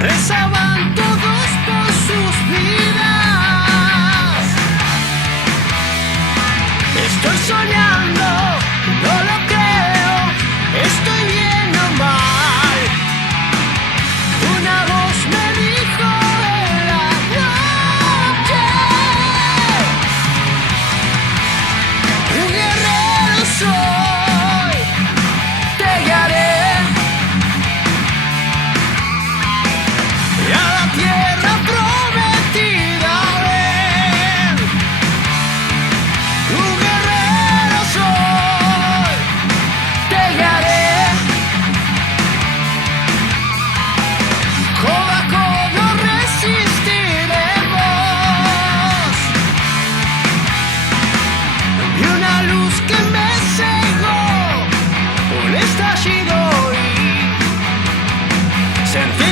Rezaban todos por sus vidas. Estoy soñando, no lo creo, estoy bien o mal. Una voz me dijo en la noche: un guerrero soy, te guiaré. Y a la tierra prometida ven. Un guerrero soy, te guiaré. Codo a codo resistiremos. Y una luz que me cegó, un estallido y sentí